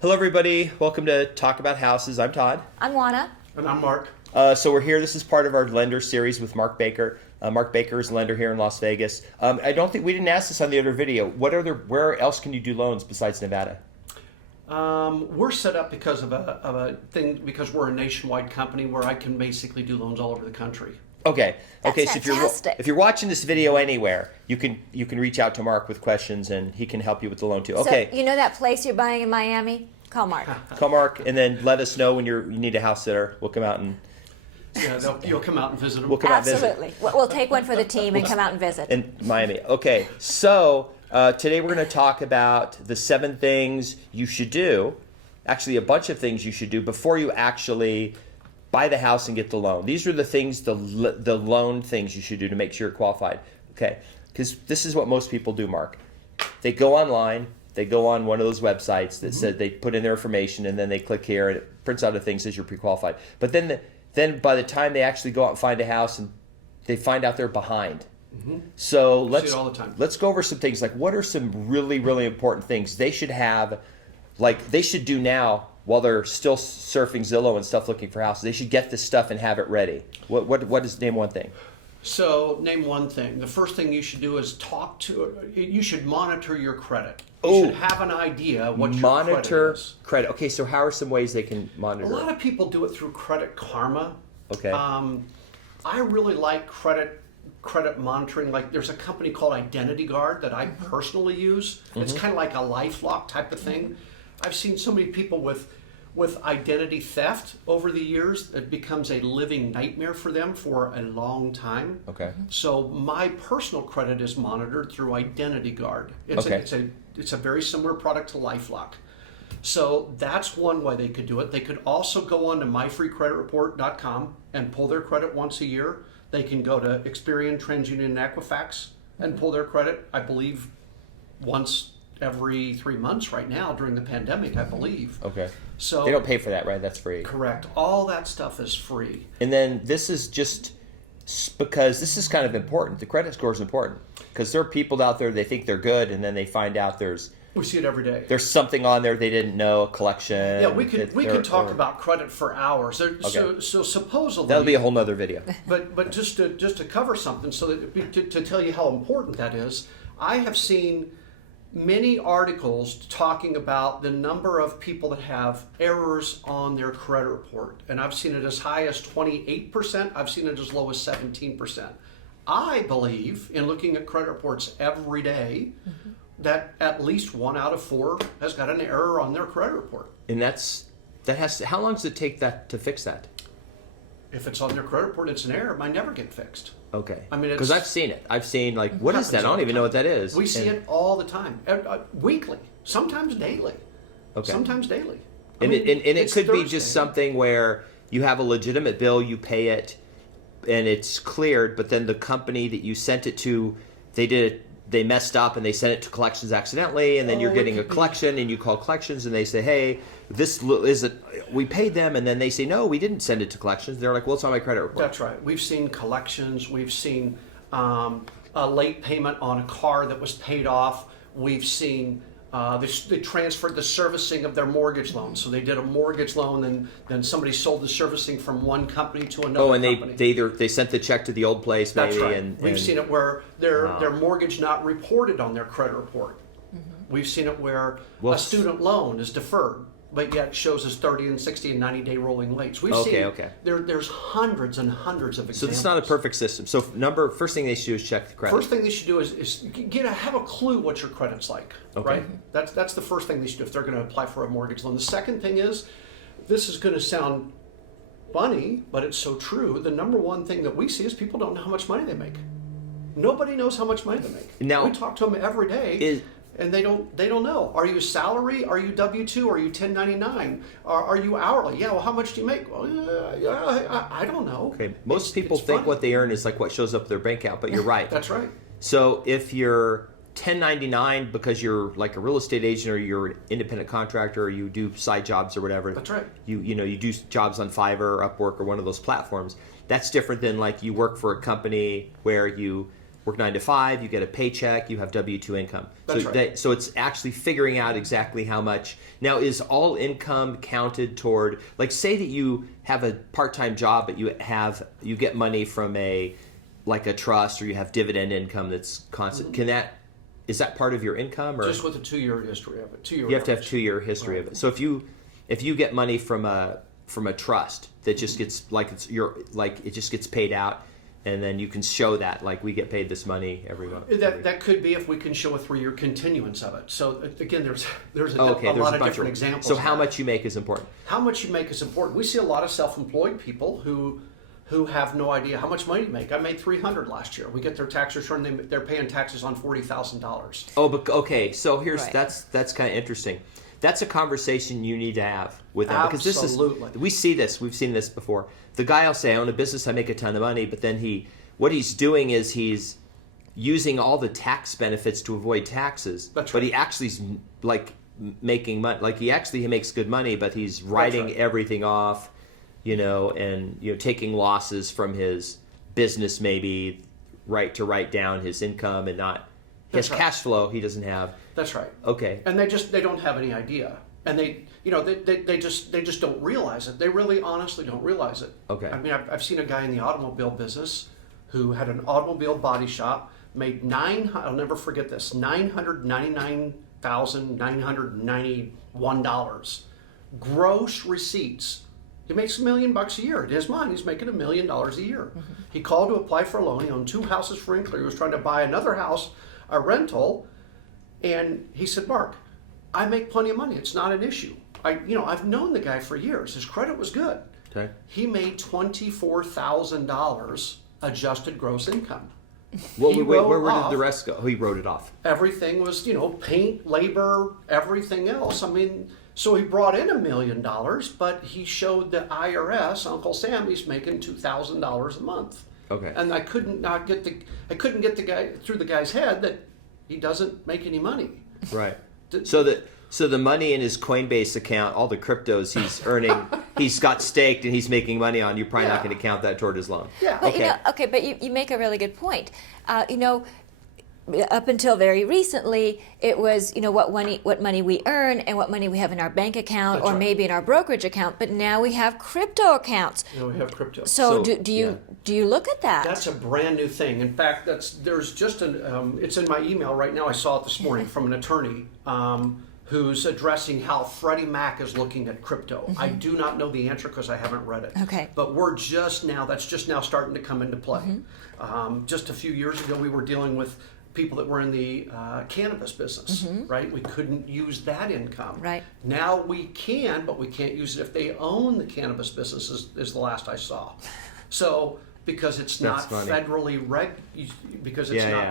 Hello, everybody. Welcome to Talk About Houses. I'm Todd. I'm Oana. And I'm Mark. So we're here. This is part of our lender series with Mark Baker. Mark Baker is a lender here in Las Vegas. I don't think we didn't ask this on the other video. Where else can you do loans besides Nevada? We're set up because of a thing, because we're a nationwide company where I can basically do loans all over the country. Okay. That's okay. So fantastic. if you're watching this video anywhere, you can reach out to Mark with questions, and he can help you with the loan too. Okay. So you know that place you're buying in Miami? Call Mark. Call Mark, and then let us know when you need a house sitter. We'll come out and. Yeah, you'll come out and visit them. We'll come out and visit. Absolutely. We'll take one for the team and come out and visit. In Miami. Okay, so today we're going to talk about the 7 things you should do, actually a bunch of things you should do before you actually buy the house and get the loan. These are the things, the loan things you should do to make sure you're qualified. Okay, because this is what most people do, Mark. They go online, they go on one of those websites that said they put in their information, and then they click here and it prints out a thing that says you're pre-qualified. But then by the time they actually go out and find a house, and they find out they're behind. So See it all the time. let's go over some things. Like, what are some really, really important things they should have, like they should do now while they're still surfing Zillow and stuff looking for houses? They should get this stuff and have it ready. What is, name one thing? So name one thing. The first thing you should do is you should monitor your credit. You should have an idea what your credit is. Credit. Okay, so how are some ways they can monitor A lot it? of people do it through Credit Karma. Okay. I really like credit monitoring. Like, there's a company called Identity Guard that I personally use. It's kind of like a LifeLock type of thing. I've seen so many people with identity theft over the years. It becomes a living nightmare for them for a long time. Okay. So my personal credit is monitored through Identity Guard. It's a very similar product to LifeLock. So that's one way they could do it. They could also go on to myfreecreditreport.com and pull their credit once a year. They can go to Experian, TransUnion, and Equifax and pull their credit, I believe, once every 3 months right now during the pandemic, I believe. Okay. So they don't pay for that, right? That's free. Correct. All that stuff is free. And then this is just because this is kind of important. The credit score is important because there are people out there, they think they're good, and then they find out We see it every day. there's something on there they didn't know, a collection. Yeah, we could talk about credit for hours. So supposedly That'll be a whole nother video. But just to cover something, so that to tell you how important that is, I have seen many articles talking about the number of people that have errors on their credit report, and I've seen it as high as 28%. I've seen it as low as 17%. I believe, in looking at credit reports every day, that at least 1 out of 4 has got an error on their credit report. And how long does it take that to fix that? If it's on their credit report, it's an error. It might never get fixed. Okay. I mean, because I've seen it. I've seen, like, what is that? I don't even know what that is. We see it all the time, weekly, sometimes daily. Okay. Sometimes daily. And it could be just Thursday. something where you have a legitimate bill, you pay it, and it's cleared, but then the company that you sent it to, they messed up and they sent it to collections accidentally, and then you're getting a collection, and you call collections and they say, hey, this isn't, we paid them, and then they say, no, we didn't send it to collections. They're like, well, it's on my credit report. That's right. We've seen collections. We've seen a late payment on a car that was paid off. We've seen they transferred the servicing of their mortgage loan. So they did a mortgage loan, then somebody sold the servicing from one company to another company. They sent the check to the old place, maybe. That's right. And We've seen it where their mortgage not reported on their credit report. We've seen it where a student loan is deferred, but yet shows as 30 and 60 and 90-day rolling late. We've seen there's hundreds and hundreds of examples. So it's not a perfect system. So first thing they should do is check the credit. First thing they should do is have a clue what your credit's like, right? That's the first thing they should do if they're going to apply for a mortgage loan. The second thing is, this is going to sound funny, but it's so true. The number one thing that we see is people don't know how much money they make. Nobody knows how much money they make. Now, we talk to them every day. And they don't know. Are you salary? Are you W-2? Are you 1099? Are you hourly? Yeah. Well, how much do you make? Well, I don't know. Okay. Most people think what they earn is like what shows up their bank account, but you're right. That's right. So if you're 1099 because you're like a real estate agent, or you're an independent contractor, or you do side jobs or whatever. That's right. You do jobs on Fiverr or Upwork or one of those platforms. That's different than like you work for a company where work 9 to 5, you get a paycheck, you have W-2 income. That's so right. So it's actually figuring out exactly how much. Now, is all income counted toward, like, say that you have a part-time job, but you get money from a trust, or you have dividend income that's constant. Is that part of your income, or Just with a 2-year history of it. you have to have 2-year history of it? So if you get money from a trust that just gets it just gets paid out, and then you can show that, like, we get paid this money every month. That could be if we can show a 3-year continuance of it. So again, there's a lot of different examples. So how much you make is important. How much you make is important. We see a lot of self-employed people who have no idea how much money to make. I made $300 last year. We get their tax return. They're paying taxes on $40,000. Oh, but okay. So here's Right. that's kind of interesting. That's a conversation you need to have with them, Absolutely. because we see this. We've seen this before. The guy will say, "I own a business. I make a ton of money," but then what he's doing is he's using all the tax benefits to avoid taxes. That's But right. he actually's like making money. Like he makes good money, but he's writing right. everything off. And taking losses from his business, maybe, right, to write down his income, and not his That's right. cash flow he doesn't have. That's right. Okay. And they don't have any idea, and they just don't realize it. They really honestly don't realize it. Okay. I mean, I've seen a guy in the automobile business who had an automobile body shop, made I'll never forget this, $999,991 gross receipts. He makes $1 million a year. In his mind, he's making $1 million a year. Mm-hmm. He called to apply for a loan. He owned 2 houses free and clear. He was trying to buy another house, a rental, and he said, "Mark, I make plenty of money. It's not an issue. I've known the guy for years. His credit was good." Okay. He made $24,000 adjusted gross income. Well, He where wrote did off- the rest go? He wrote it off. Everything was, paint, labor, everything else. I mean, so he brought in $1 million, but he showed the IRS, Uncle Sam, he's making $2,000 a month. Okay. And I couldn't get the guy through the guy's head that he doesn't make any money. Right. So the money in his Coinbase account, all the cryptos he's earning, he's got staked and he's making money on. You're probably not Yeah. going to count that toward his loan. Yeah. But Okay. but you make a really good point. Up until very recently, it was what money we earn and what money we have in our bank account, That's or right. maybe in our brokerage account. But now we have crypto accounts. We have crypto. So So, do you look at that? That's a brand new thing. In fact, there's just it's in my email right now. I saw it this morning from an attorney who's addressing how Freddie Mac is looking at crypto. I do not know the answer because I haven't read it. Okay. But that's just now starting to come into play. Just a few years ago, we were dealing with people that were in the cannabis business, right? We couldn't use that income. Right. Now we can, but we can't use it if they own the cannabis business, is the last I saw. So because it's not That's funny. federally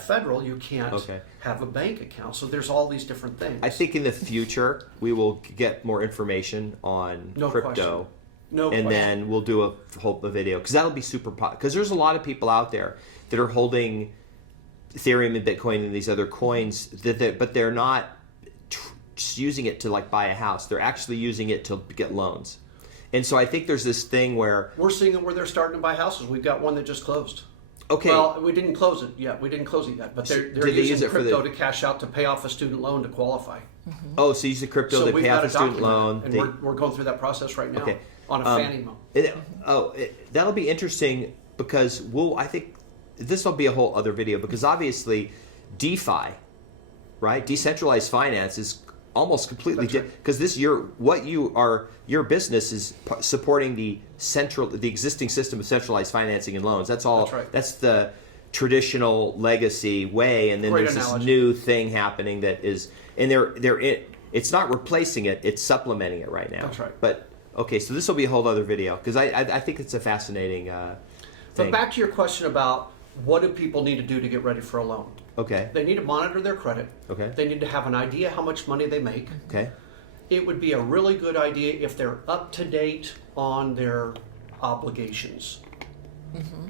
federal, you can't Okay. have a bank account. So there's all these different things. I think in the future we will get more information on No crypto. question. No and question. then we'll do a video, because that'll be super popular. Because there's a lot of people out there that are holding Ethereum and Bitcoin and these other coins, but they're not just using it to buy a house. They're actually using it to get loans. And so I think there's this thing where We're seeing it where they're starting to buy houses. We've got one that just closed. Okay. Well, we didn't close it yet. But they're Did they use using it for crypto the- to cash out to pay off a student loan to qualify. oh, so use the crypto So to we've pay got off a a student loan. document, and we're going through that process right now Okay. on a Fannie loan. That'll be interesting, because I think this will be a whole other video, because obviously DeFi, right? Decentralized finance is almost completely That's right. because your business is supporting the existing system of centralized financing and loans. That's all. That's right. That's the traditional legacy way, and then Great there's analogy. this new thing happening that is, and it's not replacing it; it's supplementing it right now. That's right. But okay, so this will be a whole other video, because I think it's a fascinating But thing. back to your question about what do people need to do to get ready for a loan? Okay. They need to monitor their credit. Okay. They need to have an idea how much money they make. Okay. It would be a really good idea if they're up to date on their obligations.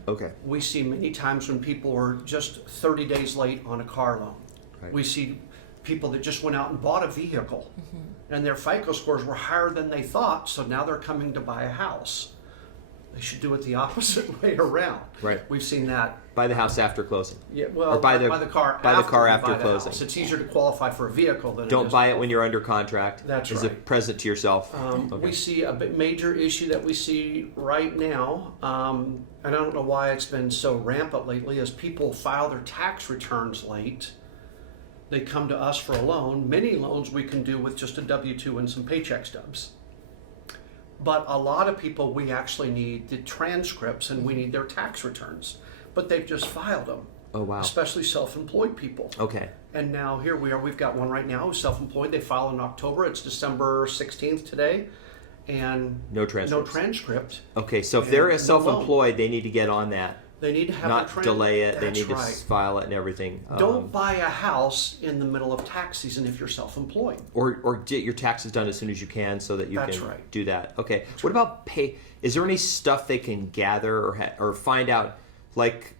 Okay. We see many times when people are just 30 days late on a car loan. Right. We see people that just went out and bought a vehicle and their FICO scores were higher than they thought, so now they're coming to buy a house. They should do it the opposite way around. Right. We've seen that. Buy the house after closing. Yeah, well, Or buy the car after you buy the closing. house. It's easier to qualify for a vehicle than Don't it is buy it when you're under contract. That's as a right. present to yourself. Okay. We see a major issue that we see right now, and I don't know why it's been so rampant lately, is people file their tax returns late. They come to us for a loan. Many loans we can do with just a W-2 and some paycheck stubs. But a lot of people, we actually need the transcripts and we need their tax returns. But they've just filed them. Oh, wow. Especially self-employed people. Okay. And now here we are. We've got one right now who's self-employed. They file in October. It's December 16th today. And No transcripts. no transcript. Okay, so if And they're no self-employed, they need to get on that. They need to have Not delay it. They That's need to right. file it and everything. Don't buy a house in the middle of tax season if you're self-employed. Or get your taxes done as soon as you can so that you That's can right. do that. Okay. What about pay? Is there any stuff they can gather or find out, like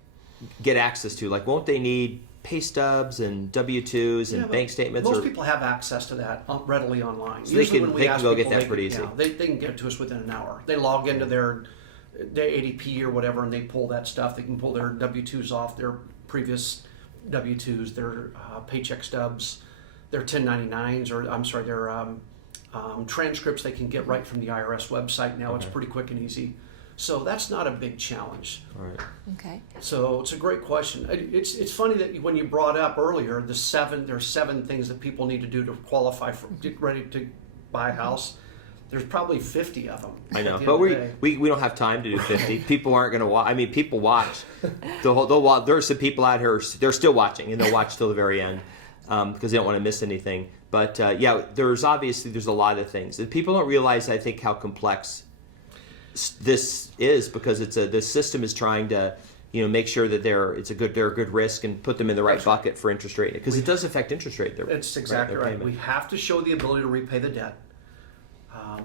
get access to? Like, won't they need pay stubs and W-2s and Yeah, bank statements? Most or people have access to that readily online. So they Usually can- when we they can ask go get people, that pretty easy. Yeah, they can get it to us within an hour. They log into their ADP or whatever, and they pull that stuff. They can pull their W-2s off, their previous W-2s, their paycheck stubs, their 1099s, or I'm sorry, their transcripts they can get right from the IRS website now. It's pretty quick and easy. So that's not a big challenge. All right. Okay. So it's a great question. It's funny that when you brought up earlier there's 7 things that people need to do to qualify for get ready to buy a house. There's probably 50 of them. I know, at the but end of the day. we don't have time to do 50. People aren't going to watch. I mean, people watch. They'll watch. There's some people out here. They're still watching, and they'll watch till the very end because they don't want to miss anything. But yeah, there's a lot of things that people don't realize. I think how complex this is because the system is trying to make sure that they're a good risk and put them in the right bucket for interest rate because it does affect interest rate. It's exactly right. Payment. We have to show the ability to repay the debt.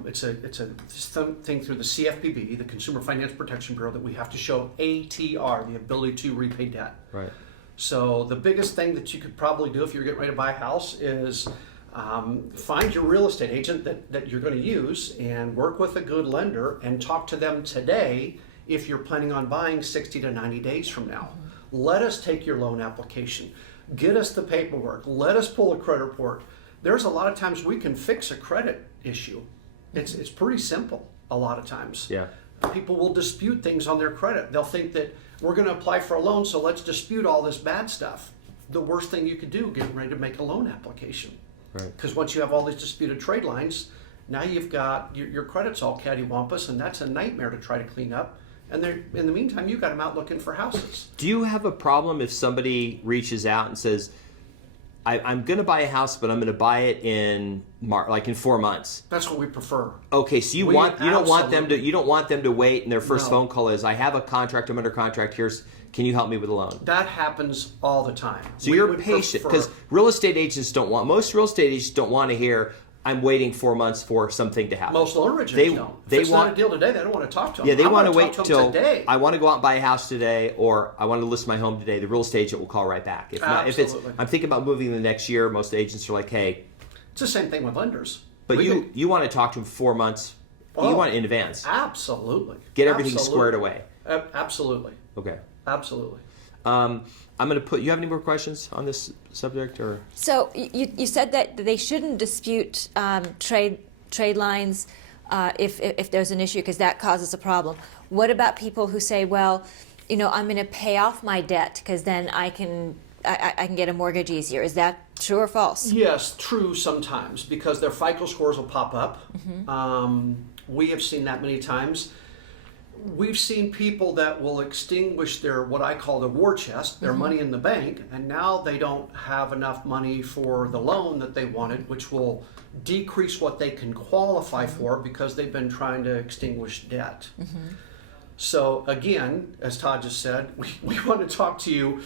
It's a thing through the CFPB, the Consumer Finance Protection Bureau, that we have to show ATR, the ability to repay debt. Right. So the biggest thing that you could probably do if you're getting ready to buy a house is find your real estate agent that you're going to use and work with a good lender and talk to them today if you're planning on buying 60 to 90 days from now. Let us take your loan application. Get us the paperwork. Let us pull a credit report. There's a lot of times we can fix a credit issue. It's pretty simple a lot of times. Yeah. People will dispute things on their credit. They'll think that we're going to apply for a loan, so let's dispute all this bad stuff. The worst thing you could do, getting ready to make a loan application. Right. Because once you have all these disputed trade lines, now you've got your credit's all cattywampus, and that's a nightmare to try to clean up. And in the meantime, you've got them out looking for houses. Do you have a problem if somebody reaches out and says, I'm going to buy a house, but I'm going to buy it in 4 months. That's what we prefer. Okay, so you don't want them to wait, and their first No. phone call is, I have a contract, I'm under contract. Can you help me with a loan? That happens all the time. So We you're would patient prefer- because most real estate agents don't want to hear, I'm waiting 4 months for something to happen. most loan originators don't. If They it's want not a deal today, they don't want to talk to them. Yeah, they I want to wanna wait talk to them till today. I want to go out and buy a house today, or I want to list my home today. The real estate agent will call right back. If not, if Absolutely. I'm thinking about moving the next year, most agents are like, hey, It's the same thing with lenders. but We think- you want to talk to them 4 months. You Oh. want it in advance. Absolutely. Get everything Absolutely. squared away. Absolutely. Okay. Absolutely. I'm going to put. You have any more questions on this subject, or So you said that they shouldn't dispute trade lines if there's an issue because that causes a problem. What about people who say, well, I'm going to pay off my debt because then I can get a mortgage easier? Is that true or false? Yes, true sometimes because their FICO scores will pop up. We have seen that many times. We've seen people that will extinguish their, what I call the war chest, their money in the bank, and now they don't have enough money for the loan that they wanted, which will decrease what they can qualify for because they've been trying to extinguish debt. So again, as Todd just said, we want to talk to you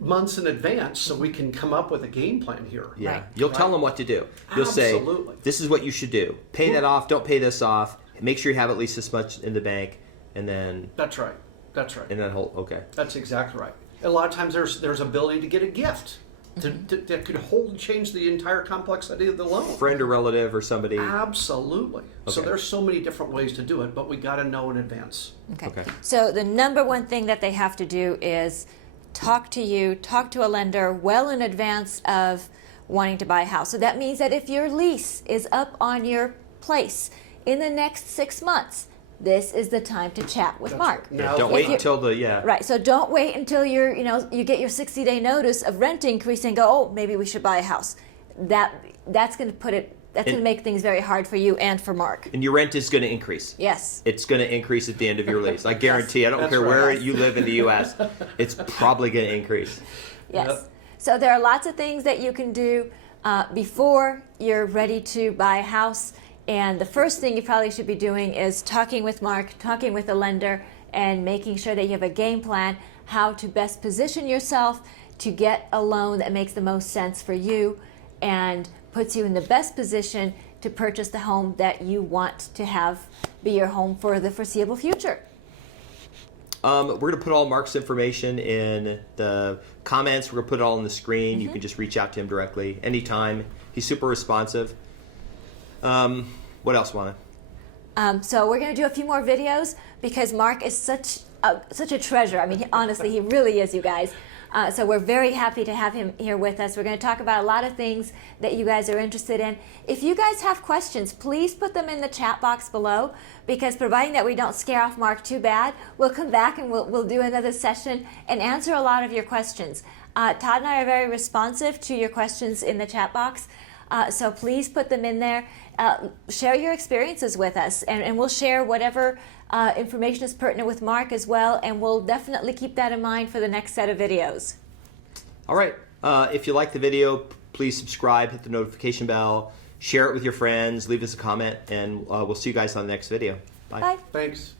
months in advance so we can come up with a game plan here. yeah, Right. you'll tell them what to do. You'll Absolutely. say, this is what you should do. Pay that off. Don't pay this off. Make sure you have at least this much in the bank, and then That's right. okay. That's exactly right. A lot of times there's ability to get a gift that could hold and change the entire complexity of the loan. Friend or relative or somebody. Absolutely. So Okay. there's so many different ways to do it, but we got to know in advance. Okay. So the number one thing that they have to do is talk to a lender well in advance of wanting to buy a house. So that means that if your lease is up on your place in the next 6 months, this is the time to chat with Mark. Now, Yeah, don't if wait you- until the Right. So don't wait until you get your 60-day notice of rent increase and go, oh, maybe we should buy a house. That's going to make things very hard for you and for Mark. And your rent is going to increase. Yes. It's going to increase at the end of your lease. I guarantee. I don't That's care right. where you live in the U.S. It's probably going to increase. Yes. Yep. So there are lots of things that you can do before you're ready to buy a house. And the first thing you probably should be doing is talking with Mark, talking with a lender, and making sure that you have a game plan how to best position yourself to get a loan that makes the most sense for you and puts you in the best position to purchase the home that you want to have be your home for the foreseeable future. We're going to put all Mark's information in the comments. We're going to put it all on the screen. You can just reach out to him directly anytime. He's super responsive. What else, Juana? So we're going to do a few more videos because Mark is such a treasure. I mean, honestly, he really is, you guys. So we're very happy to have him here with us. We're going to talk about a lot of things that you guys are interested in. If you guys have questions, please put them in the chat box below, because providing that we don't scare off Mark too bad, we'll come back and we'll do another session and answer a lot of your questions. Todd and I are very responsive to your questions in the chat box. So please put them in there. Share your experiences with us, and we'll share whatever information is pertinent with Mark as well, and we'll definitely keep that in mind for the next set of videos. All right. If you like the video, please subscribe, hit the notification bell, share it with your friends, leave us a comment, and we'll see you guys on the next video. Bye. Bye. Thanks.